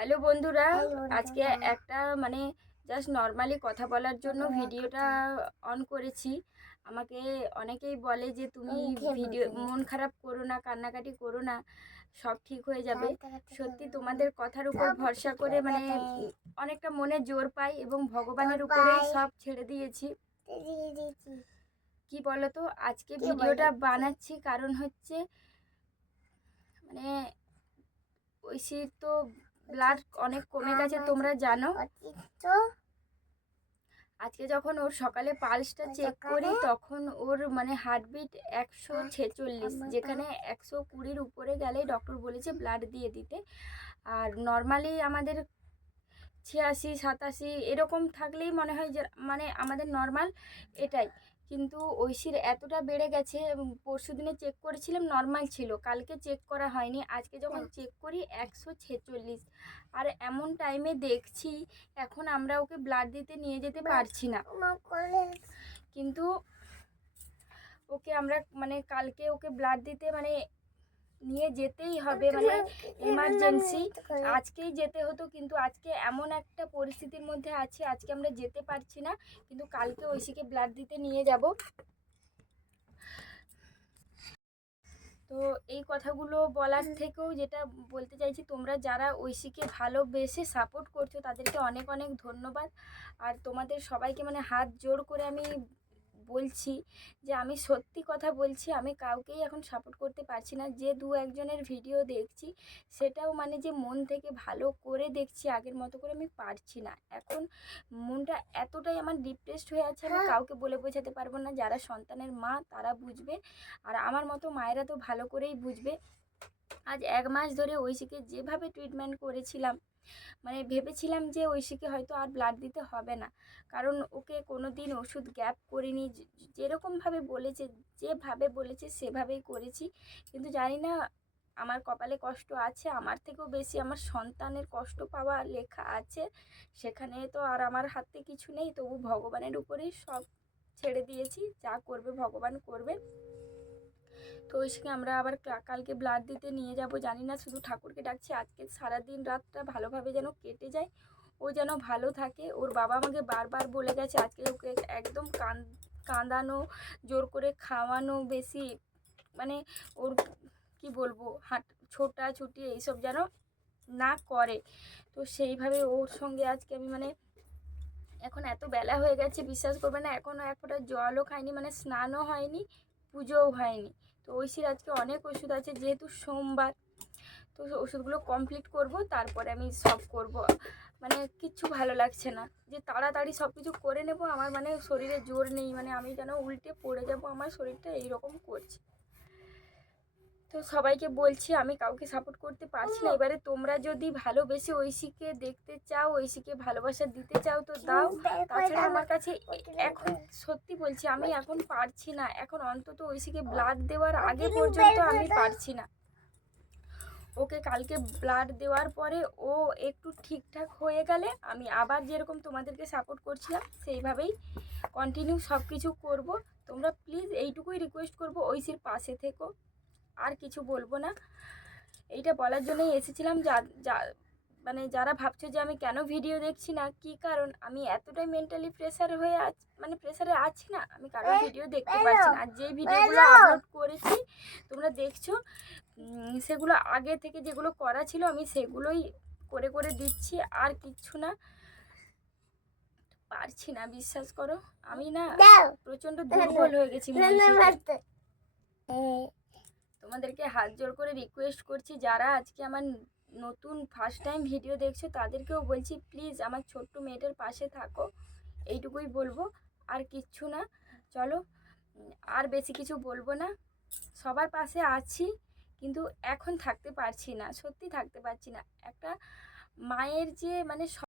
Hello বন্ধুরা, আজকে একটা মানে জাস্ট নর্মালি কথা বলার জন্য ভিডিওটা অন করেছি। আমাকে অনেকেই বলে যে তুমি ভিডিও মন খারাপ করো না, কান্নাকাটি করো না, সব ঠিক হয়ে যাবে। সত্যি তোমাদের কথার উপর ভরসা করে মানে অনেকটা মনে জোর পাই এবং ভগবানের উপরেই সব ছেড়ে দিয়েছি। কি বলো তো, আজকে ভিডিওটা বানাচ্ছি কারণ হচ্ছে মানে ঐশীর তো ব্লাড অনেক কমে গেছে, তোমরা জানো। আজকে যখন ওর সকালে পালসটা চেক করি তখন ওর মানে হার্টবিট 146, যেখানে 120-র উপরে গেলেই ডক্টর বলেছে ব্লাড দিয়ে দিতে। আর নর্মালি আমাদের 86-87 এরকম থাকলেই মনে হয় যে মানে আমাদের নর্মাল এটাই। কিন্তু ঐশীর এতটা বেড়ে গেছে। পরশু দিনে চেক করেছিলাম নর্মাল ছিল, কালকে চেক করা হয়নি, আজকে যখন চেক করি 146। আর এমন টাইমে দেখছি এখন আমরা ওকে ব্লাড দিতে নিয়ে যেতে পারছি না, কিন্তু ওকে আমরা মানে কালকে ওকে ব্লাড দিতে মানে নিয়ে যেতেই হবে, মানে এমার্জেন্সি। আজকেই যেতে হতো, কিন্তু আজকে এমন একটা পরিস্থিতির মধ্যে আছি, আজকে আমরা যেতে পারছি না, কিন্তু কালকে ঐশীকে ব্লাড দিতে নিয়ে যাব। তো এই কথাগুলো বলার থেকেও যেটা বলতে চাইছি, তোমরা যারা ঐশীকে ভালোবেসে সাপোর্ট করছো তাদেরকে অনেক অনেক ধন্যবাদ। আর তোমাদের সবাইকে মানে হাত জোড় করে আমি বলছি যে আমি সত্যি কথা বলছি, আমি কাউকেই এখন সাপোর্ট করতে পারছি না। যে দু একজনের ভিডিও দেখছি সেটাও মানে যে মন থেকে ভালো করে দেখছি, আগের মতো করে আমি পারছি না। এখন মনটা এতটাই আমার ডিপ্রেসড হয়ে আছে, আমি কাউকে বলে বোঝাতে পারবো না। যারা সন্তানের মা তারা বুঝবে, আর আমার মতো মায়েরা তো ভালো করেই বুঝবে। আজ 1 মাস ধরে ঐশীকে যেভাবে ট্রিটমেন্ট করেছিলাম, মানে ভেবেছিলাম যে ঐশীকে হয়তো আর ব্লাড দিতে হবে না, কারণ ওকে কোনো দিন ওষুধ গ্যাপ করিনি। যেরকমভাবে বলেছে, যেভাবে বলেছে সেভাবেই করেছি। কিন্তু জানি না আমার কপালে কষ্ট আছে, আমার থেকেও বেশি আমার সন্তানের কষ্ট পাওয়া লেখা আছে, সেখানে তো আর আমার হাতে কিছু নেই। তবু ভগবানের উপরেই সব ছেড়ে দিয়েছি, যা করবে ভগবান করবে। তো ঐশীকে আমরা আবার কালকে ব্লাড দিতে নিয়ে যাব। জানি না, শুধু ঠাকুরকে ডাকছি আজকে সারাদিন রাতটা ভালোভাবে যেন কেটে যায়, ও যেন ভালো থাকে। ওর বাবা আমাকে বারবার বলে গেছে আজকে ওকে একদম কাঁদানো, জোর করে খাওয়ানো, বেশি মানে ওর কি বলবো ছোটাছুটি এইসব যেন না করে। তো সেইভাবে ওর সঙ্গে আজকে আমি মানে এখন এত বেলা হয়ে গেছে, বিশ্বাস করবে না এখনও এক ফোঁটা জলও খাইনি, মানে স্নানও হয়নি, পুজোও হয়নি। তো ঐশীর আজকে অনেক ওষুধ আছে, যেহেতু সোমবার, তো ওষুধগুলো কমপ্লিট করব, তারপরে আমি সব করব। মানে কিচ্ছু ভালো লাগছে না যে তাড়াতাড়ি সব কিছু করে নেব, আমার মানে শরীরে জোর নেই, মানে আমি যেন উল্টে পড়ে যাব, আমার শরীরটা এইরকম করছে। তো সবাইকে বলছি আমি কাউকে সাপোর্ট করতে পারছি না। এবারে তোমরা যদি ভালোবেসে ঐশীকে দেখতে চাও, ঐশীকে ভালোবাসা দিতে চাও তো দাও। তাছাড়া আমার কাছে এখন সত্যি বলছি আমি এখন পারছি না, এখন অন্তত ঐশীকে ব্লাড দেওয়ার আগে পর্যন্ত আমি পারছি না। ওকে কালকে ব্লাড দেওয়ার পরে ও একটু ঠিকঠাক হয়ে গেলে আমি আবার যেরকম তোমাদেরকে সাপোর্ট করছিলাম সেইভাবেই কন্টিনিউ সব কিছু করবো। তোমরা প্লিজ এইটুকুই রিকোয়েস্ট করবো, ঐশীর পাশে থেকো, আর কিছু বলবো না। এইটা বলার জন্যই এসেছিলাম। মানে যারা ভাবছো যে আমি কেন ভিডিও দেখছি না, কি কারণ, আমি এতটাই মেন্টালি প্রেসার হয়ে মানে প্রেসারে আছি না, আমি কারোর ভিডিও দেখতে পারছি না। আর যে ভিডিওগুলো আপলোড করেছি তোমরা দেখছো, সেগুলো আগে থেকে যেগুলো করা ছিল আমি সেগুলোই করে করে দিচ্ছি, আর কিচ্ছু না। পারছি না, বিশ্বাস করো আমি না প্রচণ্ড দুর্বল হয়ে গেছি মন থেকে। তোমাদেরকে হাত জোড় করে রিকোয়েস্ট করছি, যারা আজকে আমার নতুন ফার্স্ট টাইম ভিডিও দেখছো তাদেরকেও বলছি প্লিজ আমার ছোট্ট মেয়েটার পাশে থাকো, এইটুকুই বলবো, আর কিচ্ছু না। চলো, আর বেশি কিছু বলবো না। সবার পাশে আছি, কিন্তু এখন থাকতে পারছি না, সত্যি থাকতে পারছি না। একটা মায়ের যে মানে